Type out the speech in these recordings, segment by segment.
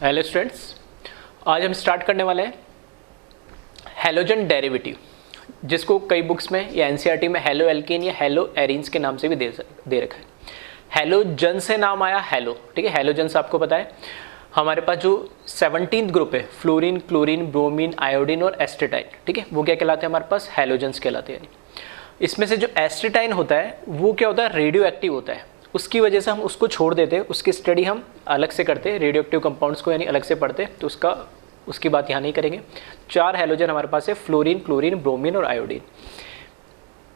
Hello students, आज हम start करने वाले हैं हैलोजन डेरिवेटिव, जिसको कई बुक्स में या एनसीईआरटी में हेलो एल्केन या हेलो एरीन्स के नाम से भी दे रखा है। हैलोजन से नाम आया हेलो, ठीक है। हैलोजन से आपको पता है हमारे पास जो 17th ग्रुप है, फ्लोरीन, क्लोरीन, ब्रोमीन, आयोडीन और एस्टेटाइन, ठीक है, वो क्या कहलाते हैं हमारे पास? हैलोजन्स कहलाते हैं। इसमें से जो एस्टेटाइन होता है वो क्या होता है? रेडियो एक्टिव होता है। उसकी वजह से हम उसको छोड़ देते हैं, उसकी स्टडी हम अलग से करते हैं, रेडियो एक्टिव कंपाउंड्स को यानी अलग से पढ़ते हैं, तो उसकी बात यहाँ नहीं करेंगे। 4 हैलोजन हमारे पास है, फ्लोरीन, क्लोरीन, ब्रोमीन और आयोडीन।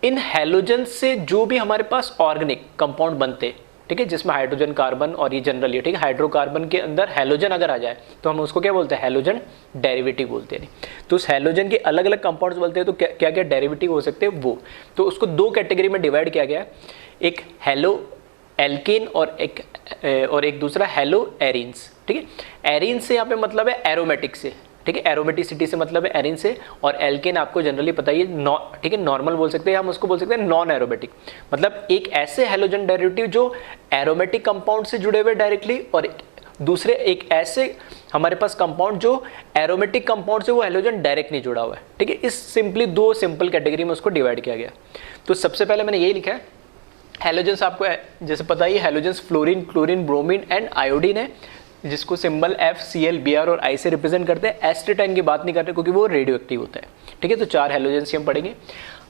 इन हैलोजन से जो भी हमारे पास ऑर्गेनिक कंपाउंड बनते हैं, ठीक है, जिसमें हाइड्रोजन, कार्बन और ये जनरली, ठीक है, हाइड्रोकार्बन के अंदर हैलोजन अगर आ जाए तो हम उसको क्या बोलते हैं? हैलोजन डेरिवेटिव बोलते हैं। तो उस हैलोजन के अलग अलग कंपाउंड्स बोलते हैं, तो क्या क्या डेरिवेटिव हो सकते हैं वो, तो उसको 2 कैटेगरी में डिवाइड किया गया है। एक हेलो एल्केन और एक दूसरा हेलो एरीन्स, ठीक है। एरीन्स से यहाँ पे मतलब है एरोमेटिक से, ठीक है, एरोमेटिसिटी से मतलब है एरीन से, और एल्केन आपको जनरली पता ही है, ठीक है, नॉर्मल बोल सकते हैं, हम उसको बोल सकते हैं नॉन एरोमेटिक, मतलब एक ऐसे हैलोजन डेरिवेटिव जो एरोमेटिक कंपाउंड से जुड़े हुए डायरेक्टली, और दूसरे एक ऐसे हमारे पास कंपाउंड जो एरोमेटिक कंपाउंड से वो हैलोजन डायरेक्ट नहीं जुड़ा हुआ है, ठीक है। इस सिंपली 2 सिंपल कैटेगरी में उसको डिवाइड किया गया। तो सबसे पहले मैंने यही लिखा है, हैलोजन्स आपको जैसे पता ही, halogens fluorine, chlorine, bromine and iodine है, जिसको सिंबल FCl, Br और I से रिप्रेजेंट करते हैं। एस्टेटाइन की बात नहीं करते क्योंकि वो रेडियो एक्टिव होता है, ठीक है। तो 4 हैलोजन्स हम पढ़ेंगे।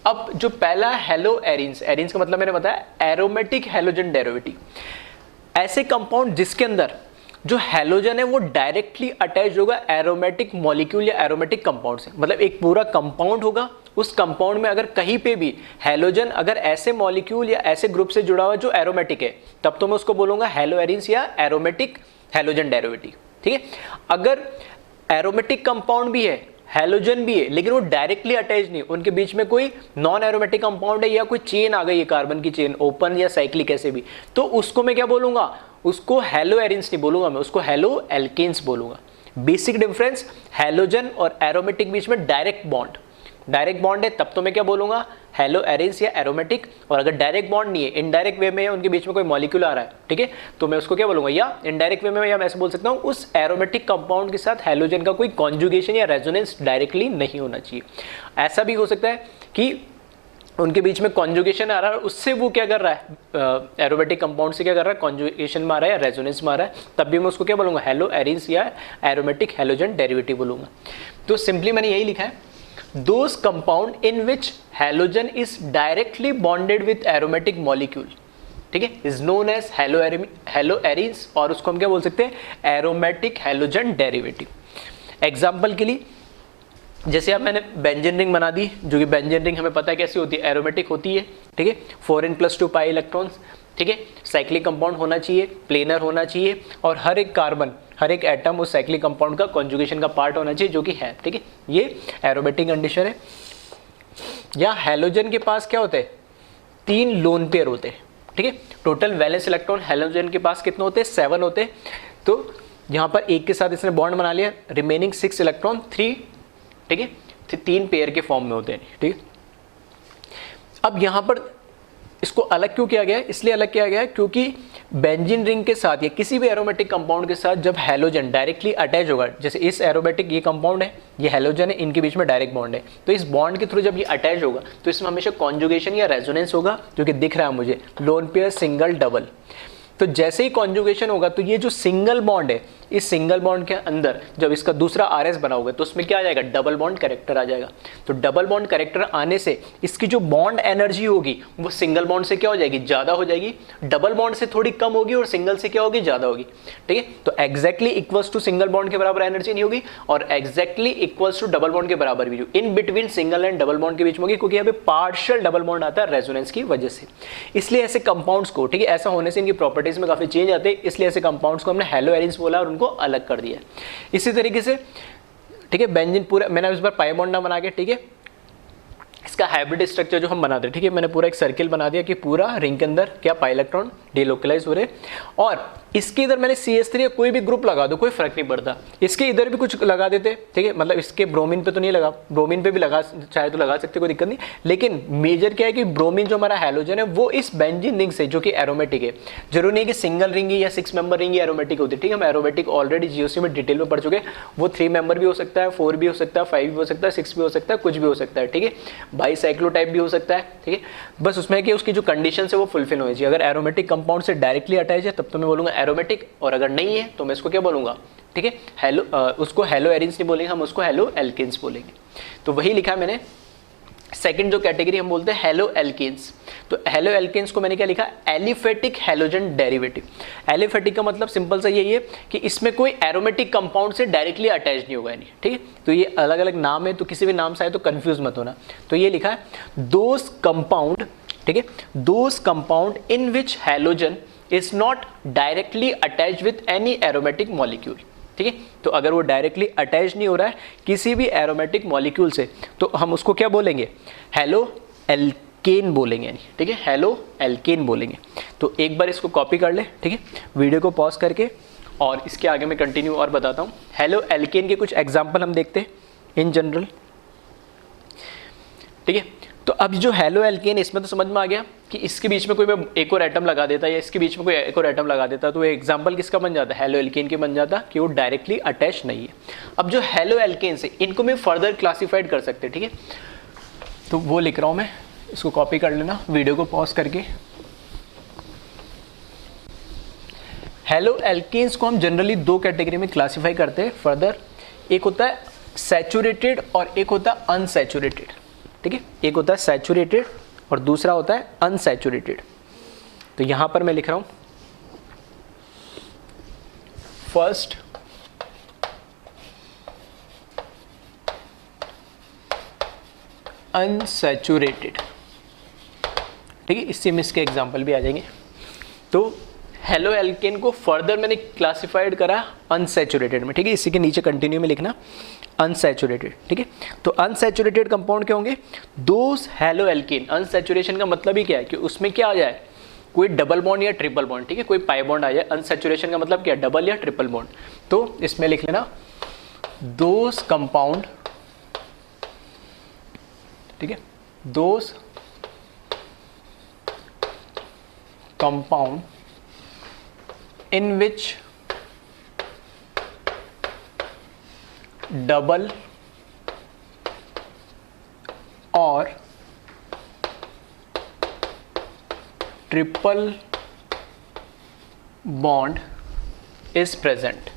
अब जो पहला हेलो एरीन्स, एरीन्स का मतलब मैंने बताया एरोमेटिक हैलोजन डेरिवेटिव, ऐसे कंपाउंड जिसके अंदर जो हैलोजन है वो डायरेक्टली अटैच होगा एरोमेटिक मॉलिक्यूल या एरोमेटिक कंपाउंड से, मतलब एक पूरा कंपाउंड होगा, उस कंपाउंड में अगर कहीं पे भी हैलोजन अगर ऐसे मॉलिक्यूल या ऐसे ग्रुप से जुड़ा हुआ जो एरोमेटिक है, तब तो मैं उसको बोलूंगा हेलो एरीन्स या एरोमेटिक हैलोजन डेरिवेटिव, ठीक है। अगर एरोमेटिक कंपाउंड भी है, हैलोजन भी है, लेकिन वो डायरेक्टली अटैच नहीं, उनके बीच में कोई नॉन एरोमेटिक कंपाउंड है या कोई चेन आ गई है, कार्बन की चेन ओपन या साइक्लिक ऐसे भी, तो उसको मैं क्या बोलूंगा? उसको हेलो एरीन्स नहीं बोलूंगा, मैं उसको हेलो एल्केन्स बोलूंगा। बेसिक डिफरेंस, हैलोजन और एरोमेटिक बीच में डायरेक्ट बॉन्ड है, तब तो मैं क्या बोलूंगा? हेलो एरीन्स या एरोमेटिक। और अगर डायरेक्ट बॉन्ड नहीं है, इनडायरेक्ट वे में है, उनके बीच में कोई मॉलिक्यूल आ रहा है, ठीक है, तो मैं उसको क्या बोलूंगा? या इनडायरेक्ट वे में, या मैं ऐसे बोल सकता हूं उस एरोमेटिक कंपाउंड के साथ हैलोजन का कोई कॉन्जुगेशन या रेजोनेंस डायरेक्टली नहीं होना चाहिए। ऐसा भी हो सकता है कि उनके बीच में कॉन्जुगेशन आ रहा है, उससे वो क्या कर रहा है? एरोमेटिक कंपाउंड से क्या कर रहा है? कॉन्जुगेशन में आ रहा है या रेजोनेंस में आ रहा है, तब भी मैं उसको क्या बोलूंगा? हेलो एरीन्स या एरोमेटिक हैलोजन डेरिवेटिव बोलूंगा। तो सिंपली मैंने यही लिखा है, those compound in which halogen is directly bonded with aromatic molecule, ठीक है, is known as hello arenes, और उसको हम क्या बोल सकते हैं? Aromatic halogen derivative. एग्जाम्पल के लिए, जैसे अब मैंने बेंजीन रिंग बना दी, जो कि बेंजीन रिंग हमें पता है कैसी होती है? एरोमेटिक होती है, ठीक है, 4n+2 पाई इलेक्ट्रॉन्स, ठीक है, साइक्लिक कंपाउंड होना चाहिए, प्लेनर होना चाहिए, और हर एक कार्बन, हर एक एटम उस साइक्लिक कंपाउंड का कॉन्जुगेशन का पार्ट होना चाहिए, जो कि है, ठीक है, ये एरोमेटिक कंडीशन है। यहाँ हैलोजन के पास क्या होता है? 3 लोन पेयर होते हैं, ठीक है। टोटल वैलेंस इलेक्ट्रॉन हैलोजन के पास कितने होते हैं? 7 होते हैं। तो यहाँ पर एक के साथ इसने बॉन्ड बना लिया, रिमेनिंग 6 इलेक्ट्रॉन 3, ठीक है, 3 पेयर के फॉर्म में होते हैं, ठीक है। अब यहाँ पर इसको अलग क्यों किया गया है? इसलिए अलग किया गया है क्योंकि बेंजीन रिंग के साथ या किसी भी एरोमेटिक कंपाउंड के साथ जब हैलोजन डायरेक्टली अटैच होगा, जैसे इस एरोमेटिक ये कंपाउंड है, ये हैलोजन है, इनके बीच में डायरेक्ट बॉन्ड है, तो इस बॉन्ड के थ्रू जब ये अटैच होगा तो इसमें हमेशा कॉन्जुगेशन या रेजोनेंस होगा, जो कि दिख रहा है मुझे, लोन पेयर, सिंगल, डबल। तो जैसे ही कॉन्जुगेशन होगा तो ये जो सिंगल बॉन्ड है, इस सिंगल बॉन्ड के अंदर जब इसका दूसरा RS बना होगा तो उसमें क्या आ जाएगा? डबल बॉन्ड कैरेक्टर आ जाएगा। तो डबल बॉन्ड कैरेक्टर आने से इसकी जो बॉन्ड एनर्जी होगी वो सिंगल बॉन्ड से क्या हो जाएगी? ज़्यादा हो जाएगी, डबल बॉन्ड से थोड़ी कम होगी, और सिंगल से क्या होगी? ज़्यादा होगी, ठीक है। तो exactly equals to single bond के बराबर एनर्जी नहीं होगी, और exactly equals to double bond के बराबर भी in between single and double bond के बीच में होगी, क्योंकि यहाँ पे पार्शियल डबल बॉन्ड आता है रेजोनेंस की वजह से। इसलिए ऐसे कंपाउंड्स को, ठीक है, ऐसा होने से इनकी प्रॉपर्टीज में काफी चेंज आते हैं, इसलिए ऐसे कंपाउंड्स को हमने हेलो एरीन्स बोला और उनको अलग कर दिया। इसी तरीके से, ठीक है, बेंजीन पूरा मैंने इस बार पाई बॉन्ड ना बना के, ठीक है, इसका हाइब्रिड स्ट्रक्चर जो हम बनाते हैं, ठीक है, मैंने पूरा एक सर्किल बना दिया कि पूरा रिंग के अंदर क्या पाई इलेक्ट्रॉन डिलोकलाइज हो रहे, और इसके इधर मैंने CH3 या कोई भी ग्रुप लगा दो, कोई फर्क नहीं पड़ता। इसके इधर भी कुछ लगा देते, ठीक है, मतलब इसके ब्रोमीन पे तो नहीं लगा, ब्रोमीन पे भी लगा चाहे तो लगा सकते, कोई दिक्कत नहीं। लेकिन मेजर क्या है कि ब्रोमीन जो हमारा हैलोजन है वो इस बेंजीन रिंग से, जो कि एरोमेटिक है, जरूरी नहीं है कि सिंगल रिंग या 6 मेंबर रिंग एरोमेटिक होती है, ठीक है। हम एरोमेटिक ऑलरेडी GOC में डिटेल में पढ़ चुके हैं, वो 3 मेंबर भी हो सकता है, 4 भी हो सकता है, 5 भी हो सकता है, 6 भी हो सकता है, कुछ भी हो सकता है, ठीक है। बाईसाइक्लोटाइप भी हो सकता है, ठीक है। बस उसमें कि उसकी जो कंडीशन है वो फुलफिल होनी चाहिए। अगर एरोमेटिक कंपाउंड से डायरेक्टली अटैच है तब तो मैं बोलूंगा एरोमेटिक, और अगर नहीं है तो मैं इसको क्या बोलूंगा, ठीक है, हेलो, उसको हेलो एरिन्स नहीं बोलेंगे, हम उसको हेलो एल्केन्स बोलेंगे। तो वही लिखा है मैंने। सेकंड जो कैटेगरी हम बोलते हैं हेलो एल्केन्स। तो हेलो एल्केन्स को मैंने क्या लिखा, एलिफेटिक हैलोजन डेरिवेटिव। एलिफेटिक का मतलब सिंपल सा यही है कि इसमें कोई एरोमेटिक कंपाउंड से डायरेक्टली अटैच नहीं होगा, नहीं, ठीक है। तो ये अलग अलग नाम है, तो किसी भी नाम से आए तो कंफ्यूज मत होना। तो ये लिखा है दोज कंपाउंड, ठीक है, those compound in which halogen is not directly attach with any aromatic molecule, ठीक है। तो अगर वो डायरेक्टली अटैच नहीं हो रहा है किसी भी एरोमेटिक मॉलिक्यूल से तो हम उसको क्या बोलेंगे, हेलो एल्केन बोलेंगे, ठीक है, हेलो एल्केन बोलेंगे। तो एक बार इसको कॉपी कर ले, ठीक है, वीडियो को पॉज करके, और इसके आगे मैं कंटिन्यू और बताता हूँ। हेलो एल्केन के कुछ एग्जाम्पल हम देखते हैं इन जनरल, ठीक है। तो अब जो हेलो एल्केन, इसमें तो समझ में आ गया कि इसके बीच में कोई मैं एक और एटम लगा देता या इसके बीच में कोई एक और एटम लगा देता तो एग्जांपल किसका बन जाता, हेलो एल्केन के बन जाता, कि वो डायरेक्टली अटैच नहीं है। अब जो हेलो एल्केन से इनको मैं फर्दर क्लासिफाइड कर सकते, ठीक है। तो वो लिख रहा हूं मैं, इसको कॉपी कर लेना, वीडियो को पॉज करके। हेलो एल्केन्स को हम जनरली 2 कैटेगरी में क्लासीफाई करते हैं फर्दर। एक होता है सैचुरेटेड और एक होता है अनसैचुरेटेड, ठीक है। एक होता है सैचुरेटेड और दूसरा होता है अनसैचुरेटेड। तो यहां पर मैं लिख रहा हूं फर्स्ट अनसैचुरेटेड, ठीक है, इससे में इसके एग्जांपल भी आ जाएंगे। तो हेलो एल्केन को फर्दर मैंने क्लासिफाइड करा अनसैचुरेटेड में, ठीक है, इसी के नीचे कंटिन्यू में लिखना अनसैचुरेटेड, ठीक है। तो अनसैचुरेटेड कंपाउंड क्या होंगे, दोस हेलो एल्केन। अनसैचुरेशन का मतलब ही क्या है कि उसमें क्या आ जाए, कोई डबल बॉन्ड या ट्रिपल बॉन्ड, ठीक है, कोई पाई बॉन्ड आ जाए। अनसैचुरेशन का मतलब क्या है, डबल या ट्रिपल बॉन्ड। तो इसमें लिख लेना दोस कंपाउंड, ठीक है, दोस compound in which double or triple bond is present,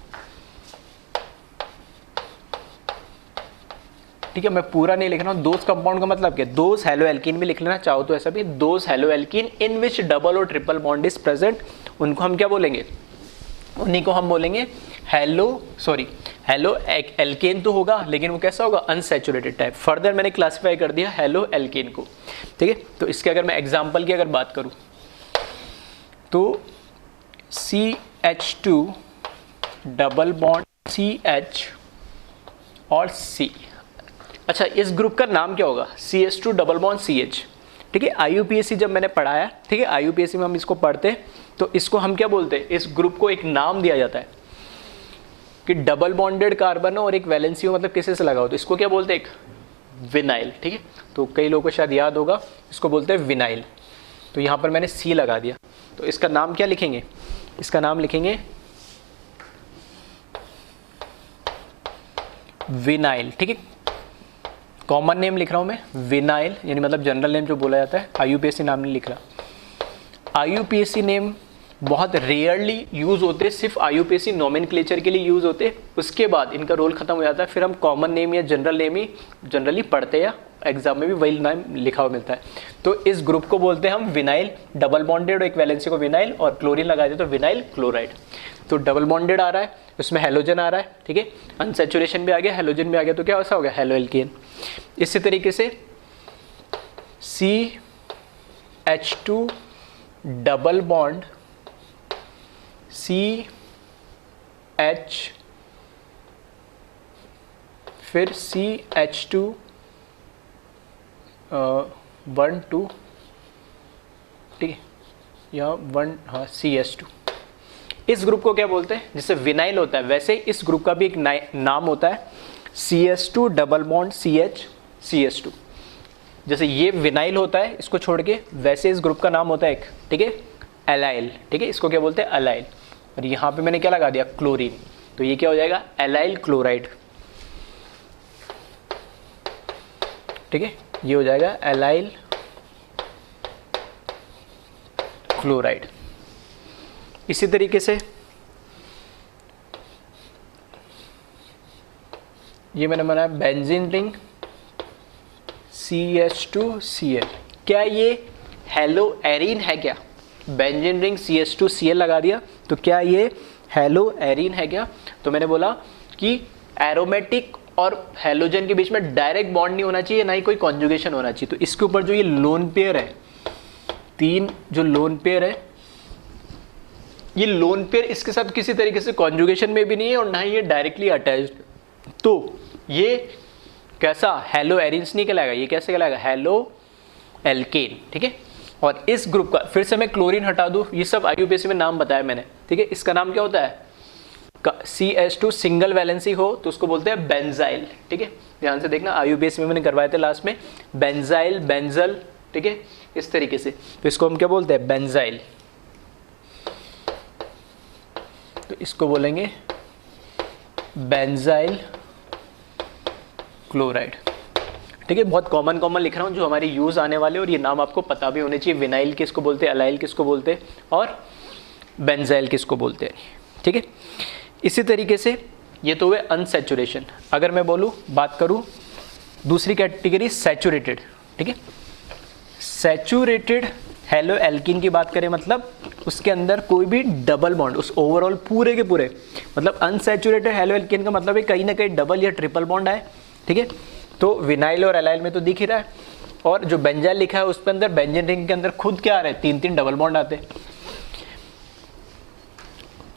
ठीक है। मैं पूरा नहीं लिख रहा हूँ। दोस कंपाउंड का मतलब क्या, दोस हेलो एल्कीन भी लिख लेना चाहो तो ऐसा भी, दोस हेलो एल्कीन इन विच डबल और ट्रिपल बॉन्ड इज प्रेजेंट, उनको हम क्या बोलेंगे, उन्हीं को हम बोलेंगे हेलो एल्केन तो होगा, लेकिन वो कैसा होगा, अनसैचुरेटेड टाइप। फर्दर मैंने क्लासिफाई कर दिया हेलो एल्केन को, ठीक है। तो इसके अगर मैं एग्जांपल की अगर बात करूं तो CH2 डबल बॉन्ड CH और C। अच्छा, इस ग्रुप का नाम क्या होगा, CH2 डबल बॉन्ड CH, ठीक है। IUPAC जब मैंने पढ़ाया, ठीक है, IUPAC में हम इसको पढ़ते हैं तो इसको हम क्या बोलते हैं, इस ग्रुप को एक नाम दिया जाता है कि डबल बॉन्डेड कार्बन और एक वैलेंसी हो, मतलब किसी से लगा हो, तो इसको क्या बोलते हैं, एक विनाइल, ठीक है। तो कई लोगों को शायद याद होगा, इसको बोलते हैं विनाइल। तो यहाँ पर मैंने C लगा दिया, तो इसका नाम क्या लिखेंगे, इसका नाम लिखेंगे विनाइल, ठीक है। कॉमन नेम लिख रहा हूँ मैं विनाइल, यानी मतलब जनरल नेम जो बोला जाता है, IUPAC नाम नहीं लिख रहा। IUPAC नेम बहुत रेयरली यूज़ होते, सिर्फ IUPAC नोमेनक्लेचर के लिए यूज़ होते, उसके बाद इनका रोल खत्म हो जाता है। फिर हम कॉमन नेम या जनरल नेम ही जनरली पढ़ते, या एग्जाम में भी वही नाम लिखा हुआ मिलता है। तो इस ग्रुप को बोलते हैं हम विनाइल, डबल बॉन्डेड और एक वैलेंसी को विनाइल और क्लोरीन लगा दे तो विनाइल क्लोराइड। तो डबल बॉन्डेड आ रहा है, उसमें हेलोजन आ रहा है, ठीक है, अनसैचुरेशन भी आ गया, हेलोजन भी आ गया, तो क्या ऐसा हो गया, हेलो एल्केन। इसी तरीके से CH2 डबल बॉन्ड CH, फिर CH2 1 2, ठीक है, या 1 हाँ CH2, इस ग्रुप को क्या बोलते हैं, जिससे विनाइल होता है वैसे इस ग्रुप का भी एक नाम होता है CH2 डबल बॉन्ड CH2। जैसे ये विनाइल होता है इसको छोड़ के, वैसे इस ग्रुप का नाम होता है एक, ठीक है, एलाइल, ठीक है, इसको क्या बोलते हैं एलाइल। और यहाँ पे मैंने क्या लगा दिया, क्लोरीन, तो ये क्या हो जाएगा एलाइल क्लोराइड, ठीक है, ये हो जाएगा एलाइल क्लोराइड। इसी तरीके से ये मैंने बनाया बेंजीन रिंग CH2Cl। क्या ये हेलो एरीन है क्या? बेंजीन रिंग CH2Cl लगा दिया, तो क्या ये हेलो एरीन है क्या? तो मैंने बोला कि एरोमेटिक और हेलोजन के बीच में डायरेक्ट बॉन्ड नहीं होना चाहिए, ना ही कोई कॉन्जुगेशन होना चाहिए। तो इसके ऊपर जो ये लोन पेयर है, 3 जो लोन पेयर है, ये लोन पेयर इसके साथ किसी तरीके से कॉन्जुगेशन में भी नहीं है और ना ही ये डायरेक्टली अटैच्ड, तो ये कैसा हेलो एरिन्स नहीं कहलाएगा, ये कैसे कहलाएगा हेलो एल्केन, ठीक है। और इस ग्रुप का फिर से मैं क्लोरीन हटा दूं, ये सब IUPAC में नाम बताया मैंने, ठीक है। इसका नाम क्या होता है, CH2 सिंगल वैलेंसी हो तो उसको बोलते हैं बेंजाइल, ठीक है। ध्यान से देखना, IUPAC में मैंने करवाए थे लास्ट में बेंजाइल, बेंजल, ठीक है, इस तरीके से। तो इसको हम क्या बोलते हैं बेंजाइल, तो इसको बोलेंगे बेंजाइल क्लोराइड, ठीक है। बहुत कॉमन लिख रहा हूँ जो हमारी यूज आने वाले, और ये नाम आपको पता भी होने चाहिए, विनाइल किसको बोलते हैं, एलाइल किसको बोलते हैं, और बेंजाइल किसको बोलते हैं, ठीक है। इसी तरीके से ये तो हुए अनसैचुरेशन। अगर मैं बोलूँ बात करूँ दूसरी कैटेगरी सैचुरेटेड, ठीक है, सैचुरेटेड हेलो एल्कीन की बात करें, मतलब उसके अंदर कोई भी डबल बॉन्ड, उस ओवरऑल पूरे के पूरे, मतलब अनसैचुरेटेड हेलो एल्कीन का मतलब है कहीं ना कहीं डबल या ट्रिपल बॉन्ड आए, ठीक है। तो विनाइल और एलाइल में तो दिख ही रहा है, और जो बेंजाइल लिखा है उसके अंदर बेंजीन रिंग के अंदर खुद क्या आ रहा है, 3 डबल बॉन्ड आते हैं।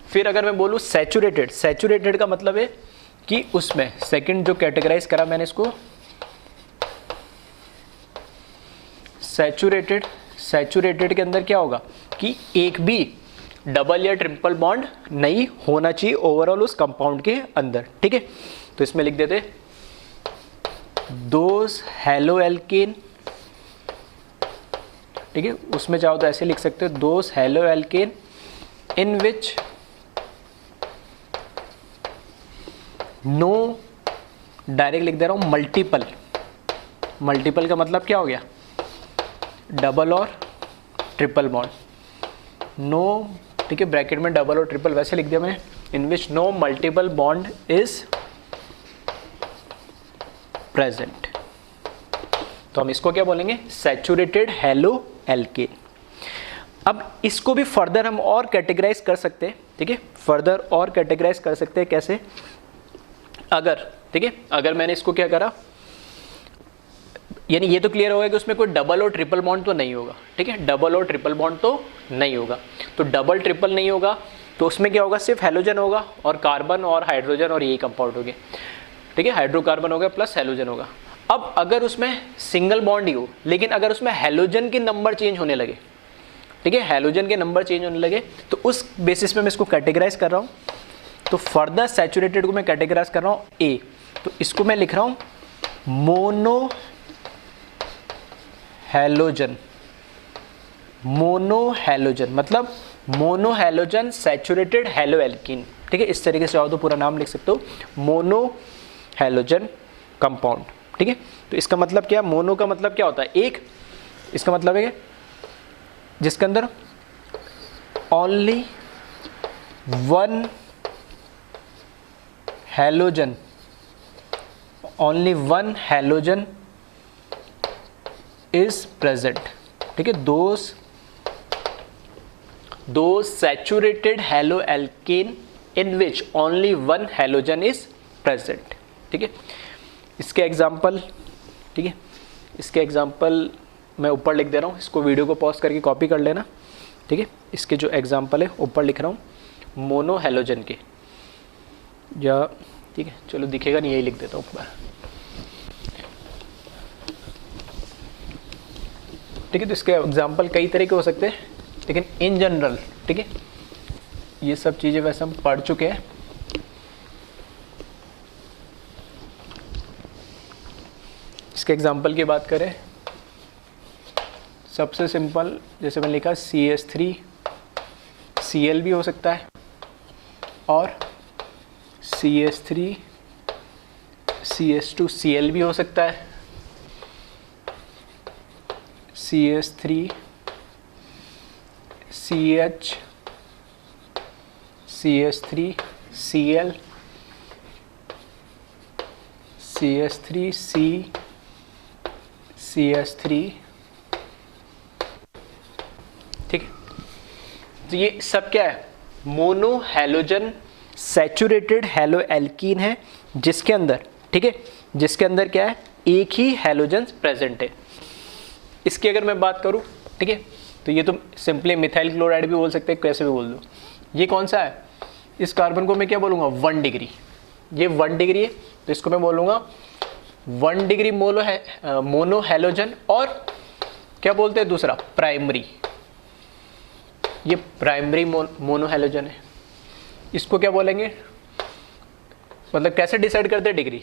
फिर अगर मैं बोलूँ सैचुरेटेड, सैचुरेटेड का मतलब है कि उसमें सेकंड जो कैटेगराइज करा मैंने इसको सैचुरेटेड, सैचुरेटेड के अंदर क्या होगा कि एक भी डबल या ट्रिपल बॉन्ड नहीं होना चाहिए ओवरऑल उस कंपाउंड के अंदर, ठीक है। तो इसमें लिख देते दोज हेलो एल्केन, ठीक है, उसमें चाहो तो ऐसे लिख सकते हो those haloalkane in which no, direct लिख दे रहा हूं मल्टीपल, मल्टीपल का मतलब क्या हो गया डबल और ट्रिपल बॉन्ड, नो, ठीक है, ब्रैकेट में डबल और ट्रिपल वैसे लिख दिया मैंने, in which no multiple bond is present. तो हम इसको क्या बोलेंगे सैचुरेटेड हेलो एल्केन। अब इसको भी फर्दर हम और कैटेगराइज कर सकते हैं, ठीक है, फर्दर और कैटेगराइज कर सकते हैं कैसे, अगर, ठीक है, अगर मैंने इसको क्या करा, यानी ये तो क्लियर होगा कि उसमें कोई डबल और ट्रिपल बॉन्ड तो नहीं होगा, ठीक है, डबल और ट्रिपल बॉन्ड तो नहीं होगा, तो डबल ट्रिपल नहीं होगा तो उसमें क्या होगा, सिर्फ हेलोजन होगा और कार्बन और हाइड्रोजन और यही कंपाउंड हो गए, ठीक है, हाइड्रोकार्बन हो गया प्लस हेलोजन होगा। अब अगर उसमें सिंगल बॉन्ड ही हो, लेकिन अगर उसमें हेलोजन के नंबर चेंज होने लगे, ठीक है, हेलोजन के नंबर चेंज होने लगे, तो उस बेसिस पे मैं इसको कैटेगराइज कर रहा हूँ। तो फर्दर सैचुरेटेड को मैं कैटेगराइज कर रहा हूँ ए, तो इसको मैं लिख रहा हूँ मोनो हैलोजन, मोनो हैलोजन मतलब mono halogen saturated hello alkene, ठीक है, इस तरीके से चाहो तो पूरा नाम लिख सकते हो मोनो हैलोजन कंपाउंड, ठीक है। तो इसका मतलब क्या, मोनो का मतलब क्या होता है एक, इसका मतलब है जिसके अंदर only one halogen, only one halogen is present, ठीक है, दो saturated halo alkane in which only one halogen is present, ठीक है। इसके एग्जाम्पल, ठीक है, इसके एग्जाम्पल मैं ऊपर लिख दे रहा हूँ, इसको वीडियो को पॉज करके कॉपी कर लेना, ठीक है। इसके जो एग्जाम्पल है ऊपर लिख रहा हूँ मोनो हैलोजन के, या ठीक है चलो दिखेगा नहीं, यही लिख देता हूँ ऊपर, ठीक है। तो इसके एग्जाम्पल कई तरह के हो सकते हैं, लेकिन इन जनरल, ठीक है, ये सब चीज़ें वैसे हम पढ़ चुके हैं। इसके एग्जांपल की बात करें, सबसे सिंपल जैसे मैंने लिखा CH3 Cl भी हो सकता है और CH3 CH2 Cl भी हो सकता है, CH3 CH CH3 Cl CH3 C CH3, ठीक है। तो ये सब क्या है, mono halogen saturated hello alkene है जिसके अंदर, ठीक है, जिसके अंदर क्या है, एक ही हैलोजन प्रेजेंट है। इसकी अगर मैं बात करूं, ठीक है, तो ये तो सिंपली मिथाइल क्लोराइड भी बोल सकते हैं, कैसे भी बोल दो। ये कौन सा है, इस कार्बन को मैं क्या बोलूँगा, 1 डिग्री, ये 1 डिग्री है, तो इसको मैं बोलूँगा 1 डिग्री मोनो हैलोजन। और क्या बोलते हैं दूसरा, प्राइमरी, ये प्राइमरी मोनो हैलोजन है। इसको क्या बोलेंगे, मतलब कैसे डिसाइड करते हैं डिग्री,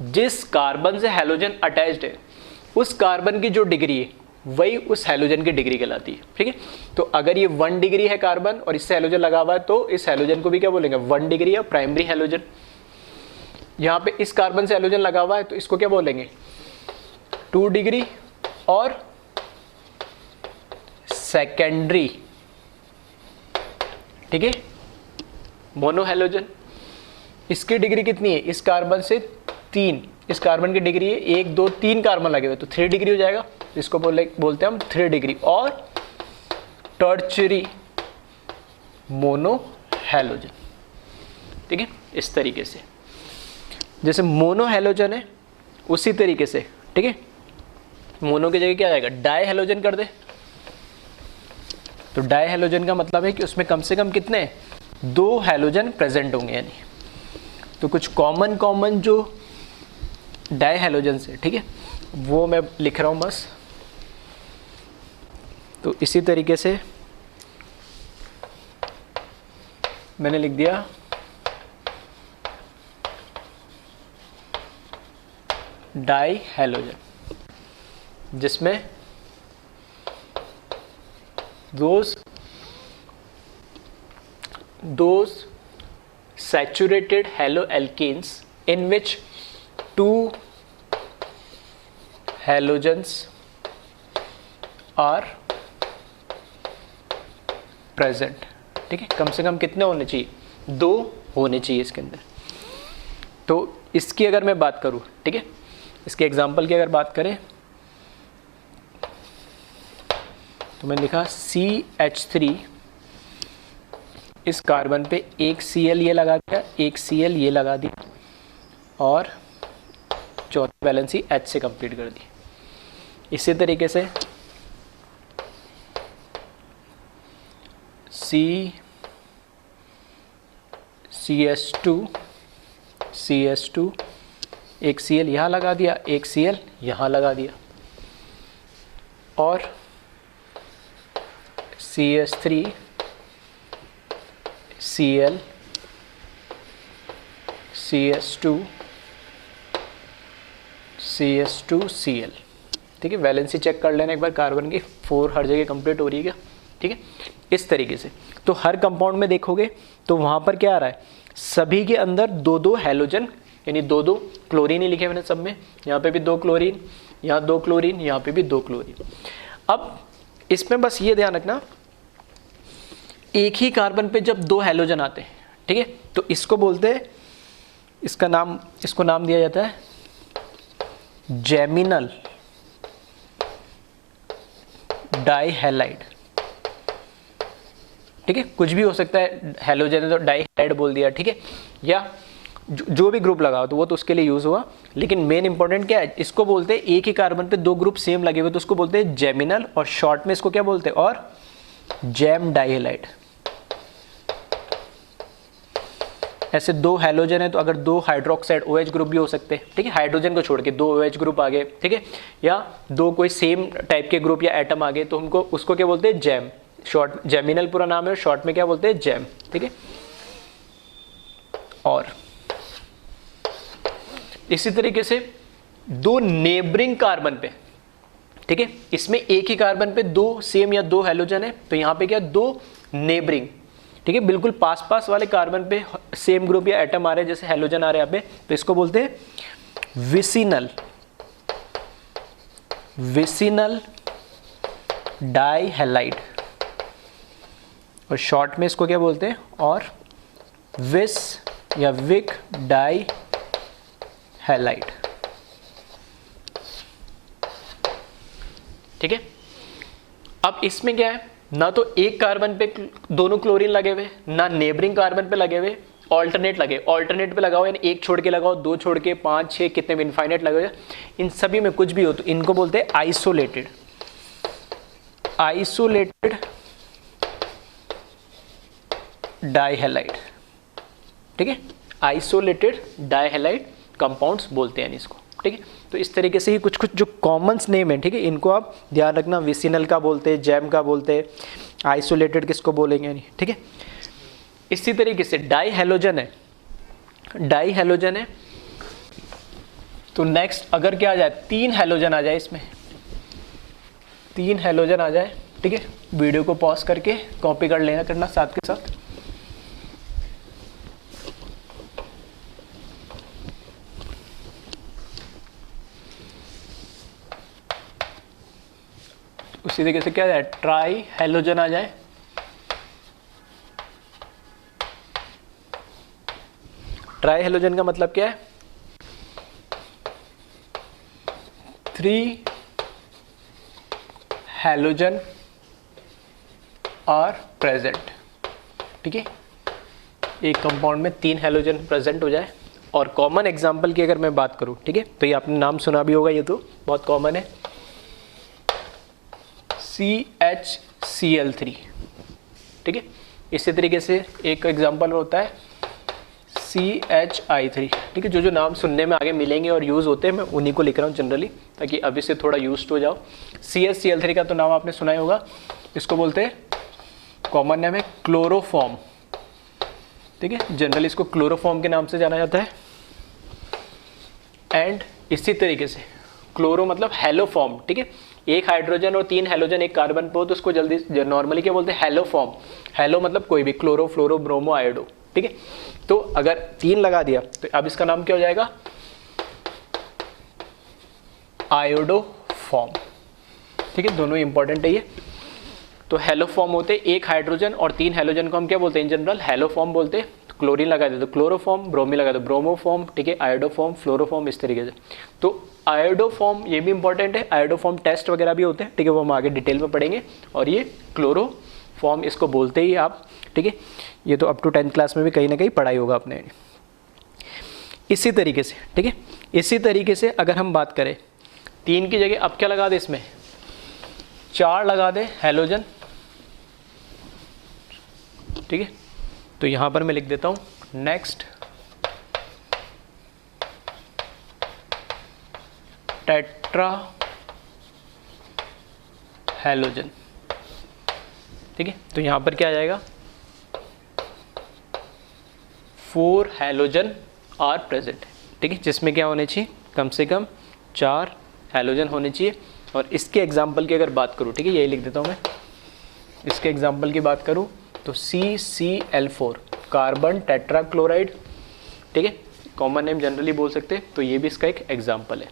जिस कार्बन से हैलोजन अटैच्ड है उस कार्बन की जो डिग्री है वही उस हैलोजन की डिग्री कहलाती है, ठीक है। तो अगर ये 1 डिग्री है कार्बन और इससे हैलोजन लगा हुआ है तो इस हैलोजन को भी क्या बोलेंगे, 1 डिग्री या प्राइमरी हैलोजन। यहाँ पे इस कार्बन से हैलोजन लगा हुआ है तो इसको क्या बोलेंगे, 2 डिग्री और सेकेंडरी, ठीक है, मोनो हैलोजन। इसकी डिग्री कितनी है, इस कार्बन से 3, इस कार्बन की डिग्री है 1 2 3 कार्बन लगे हुए तो 3 डिग्री हो जाएगा, इसको बोलते हैं हम 3 डिग्री। और टर्चरी मोनो हैलोजन, ठीक है। इस तरीके से जैसे मोनो हैलोजन है उसी तरीके से, ठीक है, मोनो की जगह क्या आ जाएगा, डाई हैलोजन कर दे। तो डाई हैलोजन का मतलब है कि उसमें कम से कम कितने, 2 हैलोजन प्रेजेंट होंगे यानी। तो कुछ कॉमन जो डाई हैलोजन है, ठीक है, वो मैं लिख रहा हूँ बस। तो इसी तरीके से मैंने लिख दिया डाई हैलोजन, जिसमें those saturated haloalkenes in which 2 halogens are present, ठीक है। कम से कम कितने होने चाहिए, 2 होने चाहिए इसके अंदर। तो इसकी अगर मैं बात करूं, ठीक है, इसके एग्जाम्पल की अगर बात करें तो मैंने लिखा CH3, इस कार्बन पे एक Cl ये लगा दिया, एक Cl ये लगा दिया और चौथी वैलेंसी H से कंप्लीट कर दी। इसी तरीके से CH2 एक Cl यहाँ लगा दिया, एक Cl यहाँ लगा दिया और CH3 Cl CH2 Cl, ठीक है। वैलेंसी चेक कर लेना एक बार कार्बन की, 4 हर जगह कंप्लीट हो रही है क्या, ठीक है। इस तरीके से तो हर कंपाउंड में देखोगे तो वहाँ पर क्या आ रहा है, सभी के अंदर 2 हैलोजन, यानी 2 क्लोरीन ही लिखे मैंने सब में, यहाँ पे भी 2 क्लोरीन, यहाँ 2 क्लोरीन, यहाँ पे भी 2 क्लोरीन। अब इसमें बस ये ध्यान रखना, एक ही कार्बन पे जब 2 हैलोजन आते हैं, ठीक है, तो इसको बोलते हैं, इसको नाम दिया जाता है जेमिनल डाइहैलाइड, ठीक है। कुछ भी हो सकता है, हैलोजन है तो डाइहैलाइड बोल दिया, ठीक है, या जो भी ग्रुप लगाओ तो वो तो उसके लिए यूज हुआ। लेकिन मेन इंपॉर्टेंट क्या है, इसको बोलते हैं एक ही कार्बन पे 2 ग्रुप सेम लगे हुए तो उसको बोलते हैं जेमिनल, और शॉर्ट में इसको क्या बोलते हैं, और जैम डाइहैलाइड। ऐसे 2 हैलोजन है तो अगर 2 हाइड्रोक्साइड OH ग्रुप भी हो सकते हैं, ठीक है, हाइड्रोजन को छोड़ के 2 OH ग्रुप आ गए, ठीक है, या 2 कोई सेम टाइप के ग्रुप या एटम आ गए तो उसको क्या बोलते हैं, जैम। शॉर्ट जेमिनल पूरा नाम है और शॉर्ट में क्या बोलते हैं, जैम। ठीक है, और इसी तरीके से दो नेबरिंग कार्बन पे, ठीक है, इसमें एक ही कार्बन पे दो सेम या दो हेलोजन है, तो यहां पे क्या, दो नेबरिंग, ठीक है, बिल्कुल पास पास वाले कार्बन पे सेम ग्रुप या एटम आ रहे हैं, जैसे हेलोजन आ रहे हैं यहाँ पे, तो इसको बोलते हैं विसिनल डाई हैलाइड, और शॉर्ट में इसको क्या बोलते हैं, और विस या विक डाई हैलाइड। ठीक है, अब इसमें क्या है, ना तो एक कार्बन पे दोनों क्लोरीन लगे हुए, ना नेबरिंग कार्बन पे लगे हुए, ऑल्टरनेट पे लगाओ, यानी एक छोड़ के लगाओ, दो छोड़ के, 5 6 कितने भी इनफाइनाइट लगे हुए, इन सभी में कुछ भी हो तो इनको बोलते हैं आइसोलेटेड डाइहैलाइड। ठीक है, आइसोलेटेड डाइहैलाइड कंपाउंड्स बोलते हैं इसको। ठीक है, तो इस तरीके से ही कुछ कुछ जो कॉमन्स नेम है, ठीक है, इनको आप ध्यान रखना, विसिनल का बोलते हैं, जैम का बोलते हैं, आइसोलेटेड किसको बोलेंगे नहीं। ठीक है, इसी तरीके से डाई हैलोजन है, तो नेक्स्ट अगर क्या आ जाए, 3 हैलोजन आ जाए, इसमें 3 हैलोजन आ जाए, ठीक है, वीडियो को पॉज करके कॉपी कर लेना करना साथ के साथ। उसी तरीके से क्या आ जाए, ट्राई हैलोजन आ जाए, ट्राई हैलोजन का मतलब क्या है, 3 हैलोजन आर प्रेजेंट। ठीक है, एक कंपाउंड में 3 हैलोजन प्रेजेंट हो जाए। और कॉमन एग्जांपल की अगर मैं बात करूं, ठीक है, तो ये आपने नाम सुना भी होगा, ये तो बहुत कॉमन है, CHCl3। ठीक है, इसी तरीके से एक एग्जांपल होता है CHI3। ठीक है, जो नाम सुनने में आगे मिलेंगे और यूज़ होते हैं, मैं उन्हीं को लिख रहा हूँ जनरली, ताकि अभी से थोड़ा यूज हो जाओ। CHCl3 का तो नाम आपने सुना ही होगा, इसको बोलते हैं, कॉमन नेम है क्लोरोफॉर्म। ठीक है, जनरली इसको क्लोरोफॉर्म के नाम से जाना जाता है। एंड इसी तरीके से क्लोरो मतलब हेलोफॉर्म। ठीक है, एक हाइड्रोजन और 3 हेलोजन एक कार्बन पे हो तो उसको जल्दी नॉर्मली क्या बोलते हैं, हेलोफॉर्म। हेलो मतलब कोई भी, क्लोरो, फ्लोरो, ब्रोमो, आयोडो। ठीक है, तो अगर 3 लगा दिया तो अब इसका नाम क्या हो जाएगा, आयोडोफॉर्म। ठीक है, दोनों इंपॉर्टेंट है ये। तो हेलोफॉर्म होते एक हाइड्रोजन और 3 हेलोजन को हम क्या बोलते हैं, इन जनरल हेलोफॉर्म बोलते हैं। तो क्लोरीन लगा दे तो क्लोरोफॉर्म, ब्रोमीन लगा दो ब्रोमोफॉर्म। ठीक है, आयोडोफॉर्म, फ्लोरोफॉर्म, इस तरीके से। तो आयोडोफॉर्म ये भी इंपॉर्टेंट है, आयोडोफॉर्म टेस्ट वगैरह भी होते हैं। ठीक है, वो हम आगे डिटेल में पढ़ेंगे। और ये क्लोरोफॉर्म इसको बोलते ही आप। ठीक है, ये तो अप टू 10th क्लास में भी कहीं ना कहीं पढ़ाई होगा आपने। इसी तरीके से, ठीक है, इसी तरीके से अगर हम बात करें 3 की जगह अब क्या लगा दे, इसमें 4 लगा दे हैलोजन। ठीक है, तो यहां पर मैं लिख देता हूं नेक्स्ट टेट्रा हैलोजन। ठीक है, तो यहां पर क्या आ जाएगा, 4 हैलोजन आर प्रेजेंट। ठीक है, जिसमें क्या होने चाहिए, कम से कम 4 हैलोजन होने चाहिए। और इसके एग्जाम्पल की अगर बात करूँ, ठीक है, यही लिख देता हूँ मैं, इसके एग्जाम्पल की बात करूँ तो CCl4 कार्बन टेट्राक्लोराइड। ठीक है, कॉमन नेम जनरली बोल सकते हैं, तो ये भी इसका एक एग्जाम्पल है।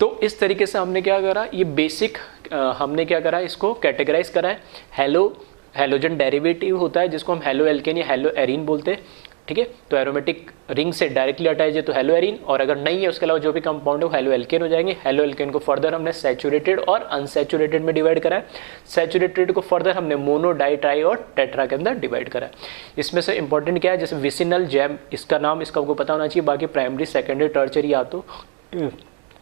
तो इस तरीके से हमने क्या करा, ये बेसिक हमने क्या करा, इसको कैटेगराइज करा है। हैलोजन डेरिवेटिव होता है जिसको हम हेलो एल्केन या हेलो एरीन बोलते हैं। ठीक है, तो एरोमेटिक रिंग से डायरेक्टली अटैच है तो हेलो एरीन, और अगर नहीं है उसके अलावा जो भी कंपाउंड है वो हेलो एल्केन हो जाएंगे। हेलो एल्केन को फर्दर हमने सैचुरेटेड और अनसैचुरेटेड में डिवाइड करा है। सैचुरेटेड को फर्दर हमने मोनो, डाई, ट्राई और टेट्रा के अंदर डिवाइड करा है। इसमें से इंपॉर्टेंट क्या है, जैसे विसिनल, जैम, इसका नाम इसका आपको पता होना चाहिए। बाकी प्राइमरी, सेकेंडरी, टर्चरी या तो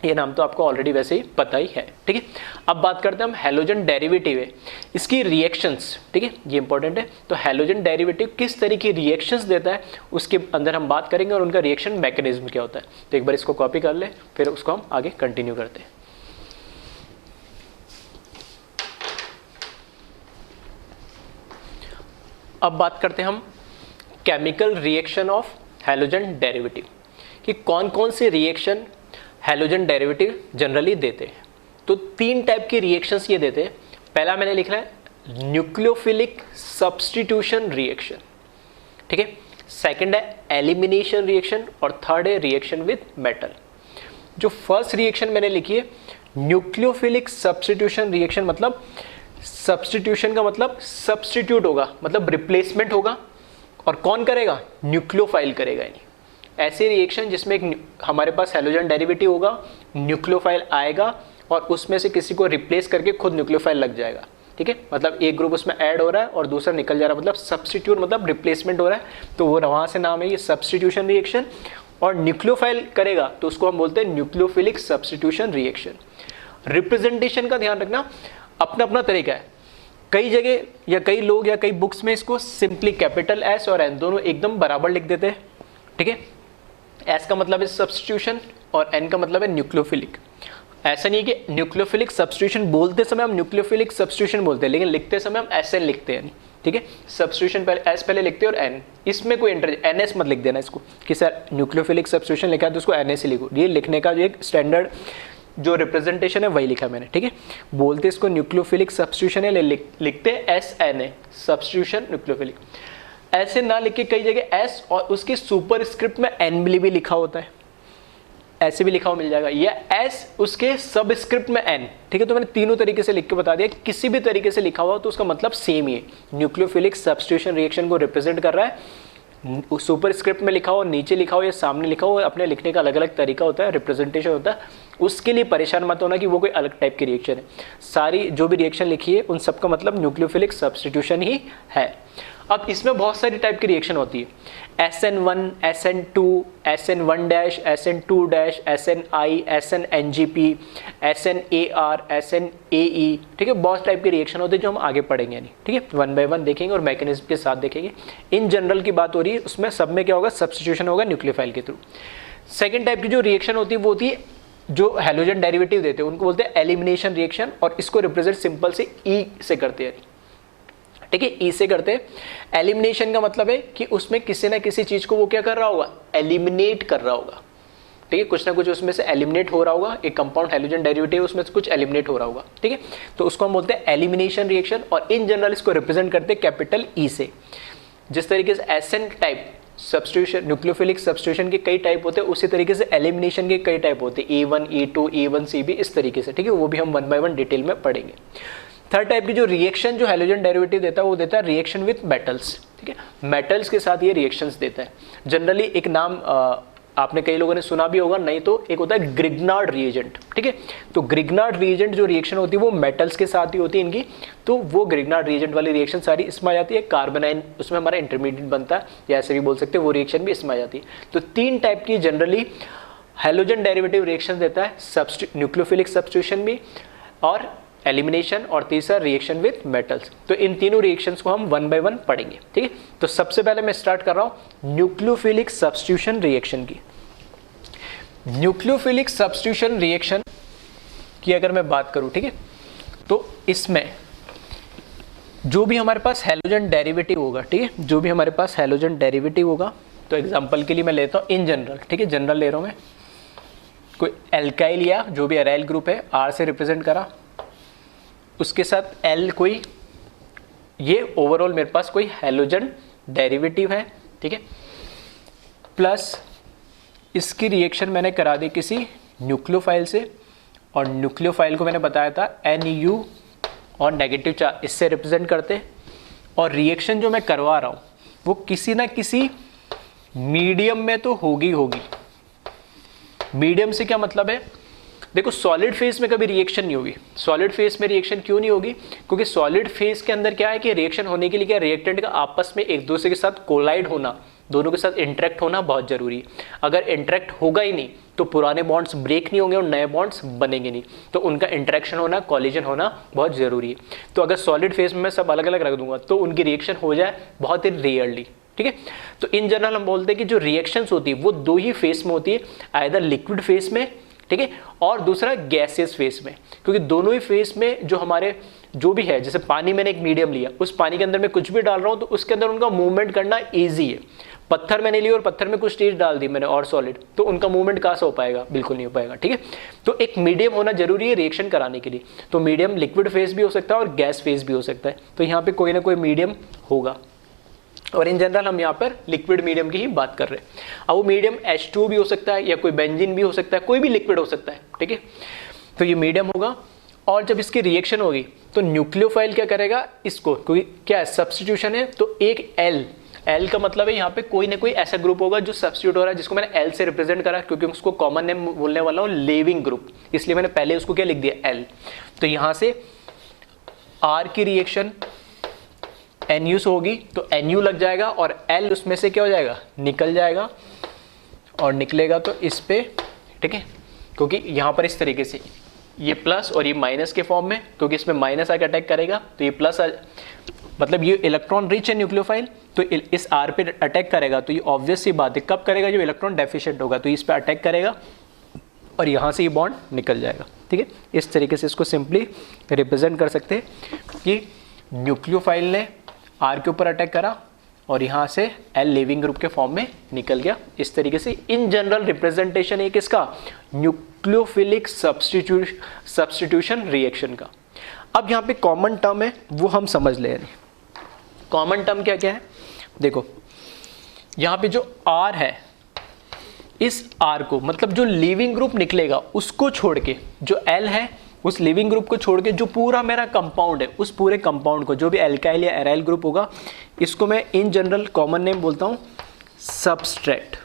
ये नाम तो आपको ऑलरेडी वैसे ही पता ही है। ठीक है, अब बात करते हैं हम हैलोजन डेरिवेटिव है, इसकी रिएक्शंस। ठीक है, ये इंपॉर्टेंट है। तो हैलोजन डेरिवेटिव किस तरह की रिएक्शंस देता है उसके अंदर हम बात करेंगे, और उनका रिएक्शन मैकेनिज्म क्या होता है। तो एक बार इसको कॉपी कर ले, फिर उसको हम आगे कंटिन्यू करते हैं। अब बात करते हैं हम chemical reaction of halogen derivative, कि कौन कौन से रिएक्शन हैलोजन डेरिवेटिव जनरली देते हैं। तो 3 टाइप के रिएक्शंस ये देते हैं। पहला मैंने लिखा है न्यूक्लियोफिलिक सब्स्टिट्यूशन रिएक्शन, ठीक है। सेकंड है एलिमिनेशन रिएक्शन और थर्ड है रिएक्शन विद मेटल। जो फर्स्ट रिएक्शन मैंने लिखी है न्यूक्लियोफिलिक सब्स्टिट्यूशन रिएक्शन, मतलब सब्स्टिट्यूशन का मतलब सब्स्टिट्यूट होगा, मतलब रिप्लेसमेंट होगा, और कौन करेगा? न्यूक्लियोफाइल करेगा। यानी ऐसे रिएक्शन जिसमें एक हमारे पास हैलोजन डेरिवेटिव होगा, न्यूक्लियोफाइल आएगा और उसमें से किसी को रिप्लेस करके खुद न्यूक्लियोफाइल लग जाएगा, ठीक है। मतलब एक ग्रुप उसमें ऐड हो रहा है और दूसरा निकल जा रहा है, मतलब सब्स्टिट्यूट मतलब रिप्लेसमेंट हो रहा है, तो वो वहाँ से नाम है ये सब्स्टिट्यूशन रिएक्शन। और न्यूक्लियोफाइल करेगा तो उसको हम बोलते हैं न्यूक्लियोफिलिक सब्स्टिट्यूशन रिएक्शन। रिप्रेजेंटेशन का ध्यान रखना, अपना अपना तरीका है। कई जगह या कई लोग या कई बुक्स में इसको सिंपली कैपिटल एस और एन दोनों एकदम बराबर लिख देते हैं, ठीक है। एस का मतलब है सब्स्टिट्यूशन और एन का मतलब है न्यूक्लियोफिलिक। ऐसा नहीं है कि न्यूक्लियोफिलिक सब्स्टिट्यूशन बोलते समय हम न्यूक्लियोफिलिक सब्स्टिट्यूशन बोलते हैं, लेकिन लिखते समय हम एस एन लिखते हैं, ठीक है। सब्स्टिट्यूशन पहले एस पहले लिखते हैं और एन, इसमें कोई एन एस मत लिख देना इसको कि सर न्यूक्लियोफिलिक सब्स्टिट्यूशन लिखा है तो उसको एन एस ही लिखो। ये लिखने का जो एक स्टैंडर्ड जो रिप्रेजेंटेशन है वही लिखा मैंने, ठीक है। बोलते इसको न्यूक्लियोफिलिक सब्स्टिट्यूशन है, लिखते S N A substitution nucleophilic. ऐसे ना लिख के कई जगह एस और उसके सुपर स्क्रिप्ट में एन भी लिखा होता है, ऐसे भी लिखा हुआ मिल जाएगा, या एस उसके सब स्क्रिप्ट में एन, ठीक है। तो मैंने तीनों तरीके से लिख के बता दिया, किसी भी तरीके से लिखा हुआ तो उसका मतलब सेम ही है। न्यूक्लियोफिलिक सब्स्टिट्यूशन रिएक्शन को रिप्रेजेंट कर रहा है, सुपर स्क्रिप्ट में लिखा हो, नीचे लिखा हो या सामने लिखा हो, अपने लिखने का अलग अलग तरीका होता है, रिप्रेजेंटेशन होता है। उसके लिए परेशान मत होना कि वो कोई अलग टाइप की रिएक्शन है। सारी जो भी रिएक्शन लिखी है उन सबका मतलब न्यूक्लियोफिलिक सब्स्टिट्यूशन ही है। अब इसमें बहुत सारी टाइप की रिएक्शन होती है, SN1, SN2, SN1-, SN2-, SNI, SNNGP, SNAR, SNAE, ठीक है। बहुत टाइप के रिएक्शन होते हैं जो हम आगे पढ़ेंगे, यानी ठीक है, 1 बाय 1 देखेंगे और मैकेनिज्म के साथ देखेंगे। इन जनरल की बात हो रही है, उसमें सब में क्या होगा? सब्स्टिट्यूशन होगा न्यूक्लियोफाइल के थ्रू। सेकेंड टाइप की जो रिएक्शन होती है वो होती है जो हैलोजन डेरिवेटिव देते हैं, उनको बोलते हैं एलिमिनेशन रिएक्शन, और इसको रिप्रेजेंट सिंपल से ई से करते हैं, ठीक है। ई से करते हैं। एलिमिनेशन का मतलब है कि उसमें किसी ना किसी चीज को वो क्या कर रहा होगा? एलिमिनेट कर रहा होगा, ठीक है। कुछ ना कुछ उसमें से एलिमिनेट हो रहा होगा, एक कंपाउंड हैलोजन डेरिवेटिव उसमें से कुछ एलिमिनेट हो रहा होगा, ठीक है। तो उसको हम बोलते हैं एलिमिनेशन रिएक्शन, और इन जनरल इसको रिप्रेजेंट करते हैं कैपिटल ई से। जिस तरीके से SN type substitution, nucleophilic substitution के कई टाइप होते हैं, उसी तरीके से एलिमिनेशन के कई टाइप होते हैं, E1, E2, E1CB, इस तरीके से, ठीक है। वो भी हम 1 बाय 1 डिटेल में पढ़ेंगे। थर्ड टाइप की जो रिएक्शन जो हैलोजन डेरिवेटिव देता है वो देता है रिएक्शन विद मेटल्स, ठीक है। मेटल्स के साथ ये रिएक्शंस देता है। जनरली एक नाम आपने कई लोगों ने सुना भी होगा, नहीं तो एक होता है ग्रिग्नार्ड रिएजेंट, ठीक है। तो ग्रिग्नार्ड रिएजेंट जो रिएक्शन होती है वो मेटल्स के साथ ही होती है इनकी, तो वो ग्रिग्नार्ड रिएजेंट वाली रिएक्शन सारी इसमें आ जाती है। कार्बोनाइन उसमें हमारा इंटरमीडिएट बनता है, या ऐसे भी बोल सकते हैं, वो रिएक्शन भी इसमें आ जाती है। तो 3 टाइप की जनरली हैलोजन डेरिवेटिव रिएक्शन देता है, न्यूक्लियोफिलिक सब्स्टिट्यूशन भी और एलिमिनेशन, और तीसरा रिएक्शन विद मेटल्स। तो इन तीनों रिएक्शंस को हम 1 बाय 1 पढ़ेंगे, ठीक है। तो सबसे पहले मैं स्टार्ट कर रहा हूं न्यूक्लियोफिलिक सब्स्टिट्यूशन रिएक्शन की। न्यूक्लियोफिलिक सब्स्टिट्यूशन रिएक्शन की अगर मैं बात करूं, ठीक है, तो इसमें जो भी हमारे पास हैलोजन डेरिवेटिव होगा, ठीक है, जो भी हमारे पास हैलोजन डेरिवेटिव होगा, तो एग्जांपल के लिए मैं लेता हूं इन जनरल, ठीक है, जनरल ले रहा हूं मैं, कोई एल्काइल या जो भी एराइल ग्रुप है, R से रिप्रेजेंट करा, उसके साथ L कोई, ये ओवरऑल मेरे पास कोई हैलोजन डेरिवेटिव है, ठीक है, प्लस इसकी रिएक्शन मैंने करा दी किसी न्यूक्लियोफाइल से, और न्यूक्लियोफाइल को मैंने बताया था NU और नेगेटिव चार्ज इससे रिप्रेजेंट करते, और रिएक्शन जो मैं करवा रहा हूँ वो किसी ना किसी मीडियम में तो होगी। मीडियम से क्या मतलब है? देखो, सॉलिड फेज में कभी रिएक्शन नहीं होगी। सॉलिड फेज में रिएक्शन क्यों नहीं होगी? क्योंकि सॉलिड फेज के अंदर क्या है कि रिएक्शन होने के लिए क्या, रिएक्टेंट का आपस में एक दूसरे के साथ कोलाइड होना, दोनों के साथ इंटरेक्ट होना बहुत जरूरी है। अगर इंटरेक्ट होगा ही नहीं तो पुराने बॉन्ड्स ब्रेक नहीं होंगे और नए बॉन्ड्स बनेंगे नहीं, तो उनका इंटरेक्शन होना, कॉलिजन होना बहुत जरूरी है। तो अगर सॉलिड फेज में मैं सब अलग अलग रख दूंगा तो उनकी रिएक्शन हो जाए बहुत ही रेयरली, ठीक है। तो इन जनरल हम बोलते हैं कि जो रिएक्शंस होती है वो 2 ही फेज में होती है, आइदर लिक्विड फेज में, ठीक है, और दूसरा गैसियस फेज में, क्योंकि दोनों ही फेज में जो हमारे जो भी है, जैसे पानी मैंने एक मीडियम लिया, उस पानी के अंदर मैं कुछ भी डाल रहा हूँ तो उसके अंदर उनका मूवमेंट करना ईजी है। पत्थर मैंने लिया और पत्थर में कुछ चीज डाल दी मैंने और सॉलिड, तो उनका मूवमेंट कहाँ से हो पाएगा, बिल्कुल नहीं हो पाएगा। ठीक है, तो एक मीडियम होना जरूरी है रिएक्शन कराने के लिए। तो मीडियम लिक्विड फेज भी हो सकता है और गैस फेज भी हो सकता है, तो यहाँ पे कोई ना कोई मीडियम होगा, और इन जनरल हम यहाँ पर लिक्विड मीडियम की ही बात कर रहे हैं। अब वो मीडियम H2 भी हो सकता है या कोई बेंजीन भी हो सकता है, कोई भी लिक्विड हो सकता है। ठीक है, तो ये मीडियम होगा। और जब इसकी रिएक्शन होगी तो न्यूक्लियोफाइल क्या करेगा, इसको, क्योंकि क्या है सब्स्टिट्यूशन है, तो एक एल का मतलब है यहाँ पे कोई ना कोई ऐसा ग्रुप होगा जो सब्स्टिट्यूट हो रहा है, जिसको मैंने एल से रिप्रेजेंट करा, क्योंकि उसको कॉमन नेम बोलने वाला हूँ लिविंग ग्रुप, इसलिए मैंने पहले उसको क्या लिख दिया, एल। तो यहाँ से आर की रिएक्शन NU से होगी तो NU लग जाएगा और L उसमें से क्या हो जाएगा, निकल जाएगा, और निकलेगा तो इस पे, ठीक है, क्योंकि यहाँ पर इस तरीके से ये प्लस और ये माइनस के फॉर्म में, क्योंकि इसमें माइनस आके अटैक करेगा तो ये प्लस मतलब ये इलेक्ट्रॉन रिच है न्यूक्लियोफाइल, तो इस R पे अटैक करेगा, तो ये ऑब्वियस सी बात है, कब करेगा, जो इलेक्ट्रॉन डेफिशिएंट होगा, तो इस पे अटैक करेगा और यहाँ से ये बॉन्ड निकल जाएगा। ठीक है, इस तरीके से इसको सिंपली रिप्रेजेंट कर सकते हैं कि न्यूक्लियोफाइल ने R के ऊपर अटैक करा और यहाँ से L लिविंग ग्रुप के फॉर्म में निकल गया। इस तरीके से इन जनरल रिप्रेजेंटेशन है किसका, न्यूक्लियोफिलिक सब्स्टिट्यूशन रिएक्शन का। अब यहाँ पे कॉमन टर्म है वो हम समझ ले रहे हैं। कॉमन टर्म क्या क्या है, देखो यहाँ पे जो R है, इस R को मतलब जो लिविंग ग्रुप निकलेगा उसको छोड़ के, जो L है उस लिविंग ग्रुप को छोड़ के जो पूरा मेरा कंपाउंड है, उस पूरे कंपाउंड को, जो भी एल्काइल या एराइल ग्रुप होगा, इसको मैं इन जनरल कॉमन नेम बोलता हूं सबस्ट्रेट।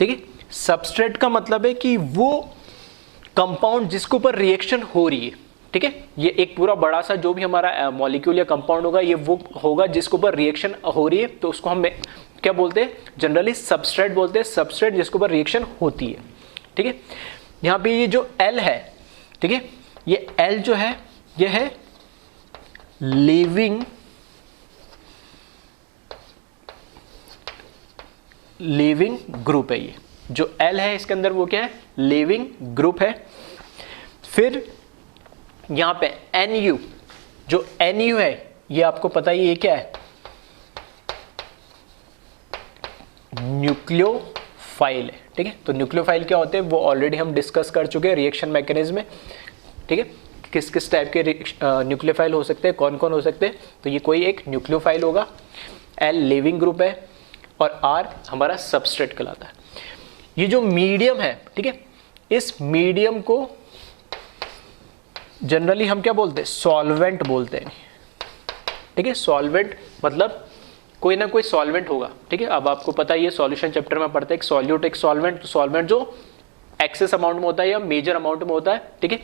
ठीक है, सबस्ट्रेट का मतलब है कि वो कंपाउंड जिसके ऊपर रिएक्शन हो रही है। ठीक है, ये एक पूरा बड़ा सा जो भी हमारा मॉलिक्यूल या कंपाउंड होगा, ये वो होगा जिसके ऊपर रिएक्शन हो रही है, तो उसको हम क्या बोलते हैं, जनरली सबस्ट्रेट बोलते हैं, सबस्ट्रेट जिसके ऊपर रिएक्शन होती है। ठीक है, यहाँ पे ये जो L है, ठीक है, ये L जो है ये है लिविंग ग्रुप है। ये जो L है इसके अंदर वो क्या है, लिविंग ग्रुप है। फिर यहां पे NU, जो NU है ये आपको पता ही ये क्या है, न्यूक्लियोफाइल है। ठीक है, तो न्यूक्लियोफाइल क्या होते हैं वो ऑलरेडी हम डिस्कस कर चुके हैं रिएक्शन मैकेनिज्म में। ठीक है, किस किस टाइप के न्यूक्लियोफाइल हो सकते हैं, कौन कौन हो सकते हैं, तो ये कोई एक न्यूक्लियोफाइल होगा, L लिविंग ग्रुप है और R हमारा सबस्ट्रेट कहलाता है। ये जो मीडियम है, ठीक है, इस मीडियम को जनरली हम क्या बोलते हैं, सॉल्वेंट बोलते हैं। ठीक है, सॉल्वेंट मतलब कोई ना कोई सॉल्वेंट होगा। ठीक है, अब आपको पता ही है सॉल्यूशन चैप्टर में पढ़ते हैं, एक सॉल्यूट एक सॉल्वेंट, तो सॉल्वेंट जो एक्सेस अमाउंट में होता है या मेजर अमाउंट में होता है, ठीक है,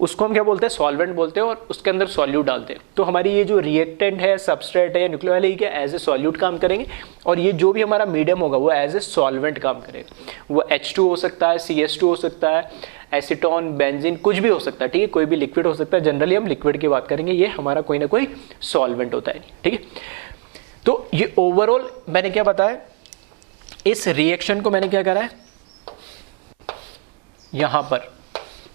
उसको हम क्या बोलते हैं, सॉल्वेंट बोलते हैं, और उसके अंदर सॉल्यूट डालते हैं। तो हमारी ये जो रिएक्टेंट है, सबस्ट्रेट है, न्यूक्लियोफाइल है, क्या एज ए सॉल्यूट काम करेंगे, और ये जो भी हमारा मीडियम होगा वो एज ए सॉल्वेंट काम करेगा। वो H2 हो सकता है, CH2 हो सकता है, एसीटोन, बेंजीन, कुछ भी हो सकता है। ठीक है, कोई भी लिक्विड हो सकता है, जनरली हम लिक्विड की बात करेंगे, ये हमारा कोई ना कोई सॉल्वेंट होता है। ठीक है, तो ये ओवरऑल मैंने क्या बताया, इस रिएक्शन को मैंने क्या करा है, यहां पर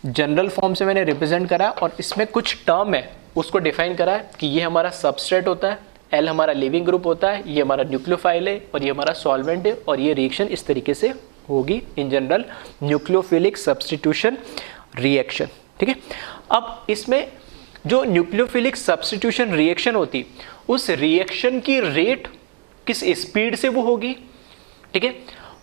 जनरल फॉर्म से मैंने रिप्रेजेंट करा, और इसमें कुछ टर्म है उसको डिफाइन करा है कि ये हमारा सबस्ट्रेट होता है, L हमारा लिविंग ग्रुप होता है, ये हमारा न्यूक्लियोफाइल है, और ये हमारा सॉल्वेंट है, और ये रिएक्शन इस तरीके से होगी in general, nucleophilic substitution reaction. ठीक है, अब इसमें जो न्यूक्लियोफिलिक सब्स्टिट्यूशन रिएक्शन होती, उस रिएक्शन की रेट किस स्पीड से वो होगी, ठीक है,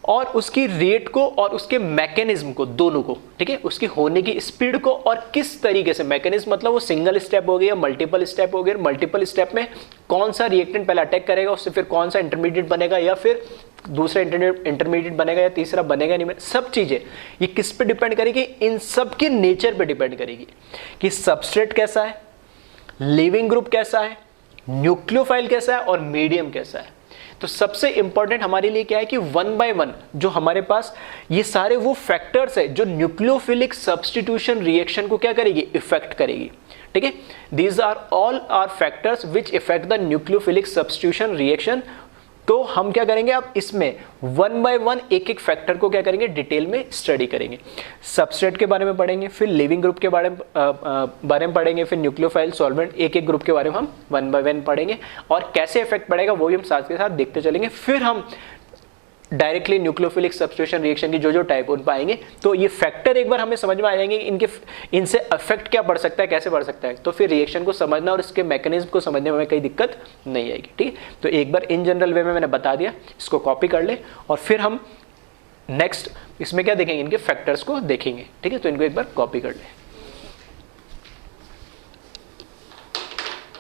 और उसकी रेट को और उसके मैकेनिज्म को, दोनों को, ठीक है, उसकी होने की स्पीड को और किस तरीके से, मैकेनिज्म मतलब वो सिंगल स्टेप हो गया, मल्टीपल स्टेप हो गया, मल्टीपल स्टेप में कौन सा रिएक्टेंट पहले अटैक करेगा, उससे फिर कौन सा इंटरमीडिएट बनेगा, या फिर दूसरा इंटरमीडिएट बनेगा, या तीसरा बनेगा नहीं, सब चीजें ये किस पे डिपेंड करेगी, इन सब के नेचर पे डिपेंड करेगी कि सबस्ट्रेट कैसा है, लिविंग ग्रुप कैसा है, न्यूक्लियोफाइल कैसा है, और मीडियम कैसा है। तो सबसे इंपॉर्टेंट हमारे लिए क्या है कि 1 by 1 जो हमारे पास ये सारे वो फैक्टर्स है जो न्यूक्लियोफिलिक सब्स्टिट्यूशन रिएक्शन को क्या करेगी, इफेक्ट करेगी। ठीक है, these are all are factors which effect the nucleophilic substitution reaction तो हम क्या करेंगे, अब इसमें वन बाय वन एक एक फैक्टर को क्या करेंगे, डिटेल में स्टडी करेंगे। सबस्ट्रेट के बारे में पढ़ेंगे, फिर लिविंग ग्रुप के बारे में पढ़ेंगे, फिर न्यूक्लियोफाइल, सॉल्वेंट, एक एक ग्रुप के बारे में हम वन बाय वन पढ़ेंगे और कैसे इफेक्ट पड़ेगा वो भी हम साथ के साथ देखते चलेंगे। फिर हम डायरेक्टली न्यूक्लियोफिलिक सब्स्टिट्यूशन रिएक्शन की जो जो टाइप उन पाएंगे, तो ये फैक्टर एक बार हमें समझ में आ जाएंगे इनसे इफेक्ट क्या बढ़ सकता है, कैसे बढ़ सकता है, तो फिर रिएक्शन को समझना और इसके मैकेनिज्म को समझने में कोई दिक्कत नहीं आएगी। ठीक है, तो एक बार इन जनरल वे में मैंने बता दिया, इसको कॉपी कर ले और फिर हम नेक्स्ट इसमें क्या देखेंगे, इनके फैक्टर्स को देखेंगे। ठीक है, तो इनको एक बार कॉपी कर ले।